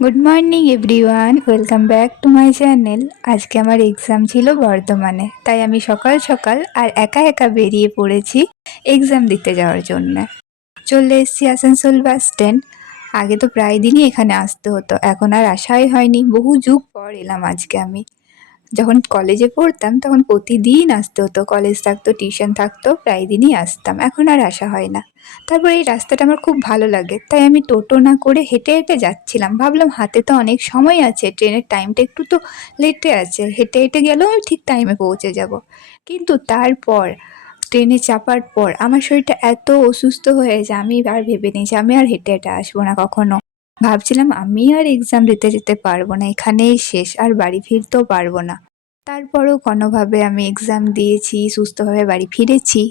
Good morning everyone, welcome back to my channel. আজকে আমার exam ছিল বর্ধমানে, তাই আমি সকাল সকাল আর একা একা বেরিয়ে পড়েছি এক্সাম দিতে যাওয়ার জন্য। চলে এসেছি আসানসোল বাস স্ট্যান্ড। আগে তো প্রায় দিনই এখানে আসতে হতো, এখন আর আসাই হয়নি। বহু যুগ পর এলাম আজকে আমি। যখন কলেজে পড়তাম তখন প্রতিদিন আসতে হতো, কলেজ থাকতো, টিউশন থাকতো, প্রায় দিনই আসতাম। এখন আর আসা হয় না। তারপর এই রাস্তাটা আমার খুব ভালো লাগে, তাই আমি টোটো না করে হেঁটে হেঁটে যাচ্ছিলাম। ভাবলাম হাতে তো অনেক সময় আছে, ট্রেনের টাইমটা একটু তো লেটে আছে, হেঁটে হেঁটে গেলেও আমি ঠিক টাইমে পৌঁছে যাব। কিন্তু তারপর ট্রেনে চাপার পর আমার শরীরটা এত অসুস্থ হয়েছে, আমি আর ভেবে নিয়েছি আমি আর হেঁটে হেঁটে আসবো না কখনো। ভাবছিলাম আমি আর এক্সাম দিতে যেতে পারবো না, এখানেই শেষ, আর বাড়ি ফিরতেও পারবো না। তারপরেও কোনোভাবে আমি এক্সাম দিয়েছি, সুস্থভাবে বাড়ি ফিরেছি।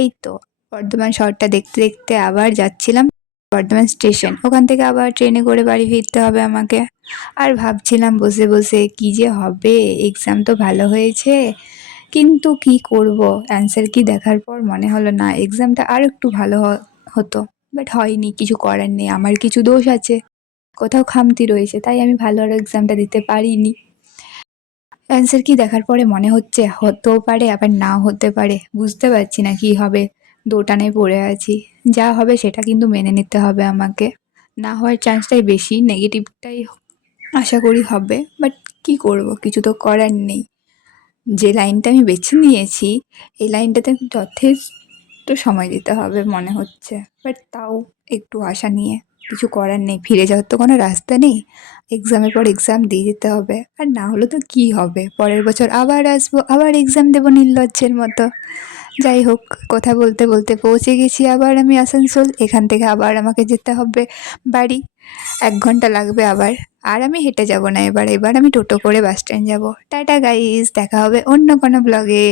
এই তো বর্ধমান শহরটা দেখতে দেখতে আবার যাচ্ছিলাম বর্ধমান স্টেশন। ওখান থেকে আবার ট্রেনে করে বাড়ি ফিরতে হবে আমাকে। আর ভাবছিলাম বসে বসে কি যে হবে, এক্সাম তো ভালো হয়েছে, কিন্তু কি করব, অ্যান্সার কি দেখার পর মনে হলো না এক্সামটা আর একটু ভালো হতো। বাট হয়নি, কিছু করার নেই, আমার কিছু দোষ আছে, কোথাও খামতি রয়েছে, তাই আমি ভালো আর এক্সামটা দিতে পারিনি। অ্যান্সার কি দেখার পরে মনে হচ্ছে হতেও পারে আবার নাও হতে পারে, বুঝতে পারছি না কি হবে। দোটানায় পড়ে আছি। যা হবে সেটা কিন্তু মেনে নিতে হবে আমাকে। না হওয়ার চান্সটাই বেশি, নেগেটিভটাই আশা করি হবে। বাট কি করব, কিছু তো করার নেই। যে লাইনটা আমি বেছে নিয়েছি, এই লাইনটাতে যথেষ্ট সময় দিতে হবে মনে হচ্ছে। বাট তাও একটু আশা নিয়ে, কিছু করার নেই, ফিরে যাওয়ার তো কোনো রাস্তা নেই। এক্সামের পর এক্সাম দিয়ে যেতে হবে, আর না হলে তো কি হবে, পরের বছর আবার আসবো, আবার এক্সাম দেবো নির্লজ্জের মতো। যাই হোক, কথা বলতে বলতে পৌঁছে গেছি আবার আমি আসানসোল। এখান থেকে আবার আমাকে যেতে হবে বাড়ি, 1 ঘন্টা লাগবে আবার। আর আমি হেঁটে যাব না, এবার এবার আমি টোটো করে বাস স্ট্যান্ড যাবো। টাটা গাইস, দেখা হবে অন্য কোনো ব্লগে।